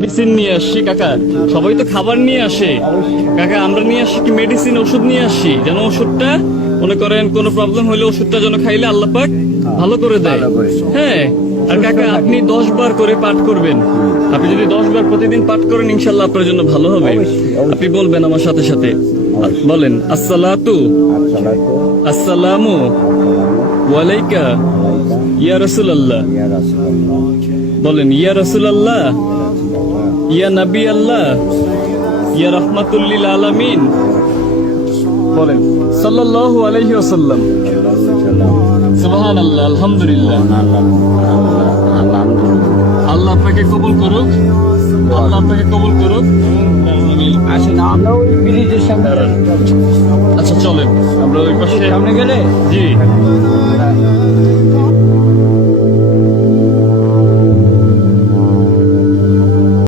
Medicine নিয়ে আসছি কাকা, সবাই তো খাবার নিয়ে আসে কাকা, আমরা নিয়ে আসি কি মেডিসিন, ওষুধ নিয়ে আসি, যেন ওষুধটা মনে করেন কোনো প্রবলেম হলে ওষুধটা যেন খাইলে আল্লাহ পাক ভালো করে দেয়। হ্যাঁ, আর কাকা আপনি 10 বার করে পাঠ করবেন। আপনি যদি 10 বার প্রতিদিন পাঠ করেন ইনশাল্লাহ আপনার জন্য ভালো হবে। আপনি বলবেন আমার সাথে সাথে, বলেন আসসালাতু আসসালামু ওয়ালাইকা ইয়া রাসূলুল্লাহ। বলেন ইয়া রাসূলুল্লাহ, ইয়া নবী আল্লাহ, ইয়া রাহমাতুল লিল আলামিন। বলেন সাল্লাল্লাহু আলাইহি ওয়াসাল্লাম। সুবহানাল্লাহ, আলহামদুলিল্লাহ। আল্লাহ আপনাকে কবুল করুক, আল্লাহ আপনাকে কবুল করুক। আসেন আমরা ওই ব্রিজের সামনে আচ্ছা চলেন আমরা ওই পাশে সামনে গেলে জি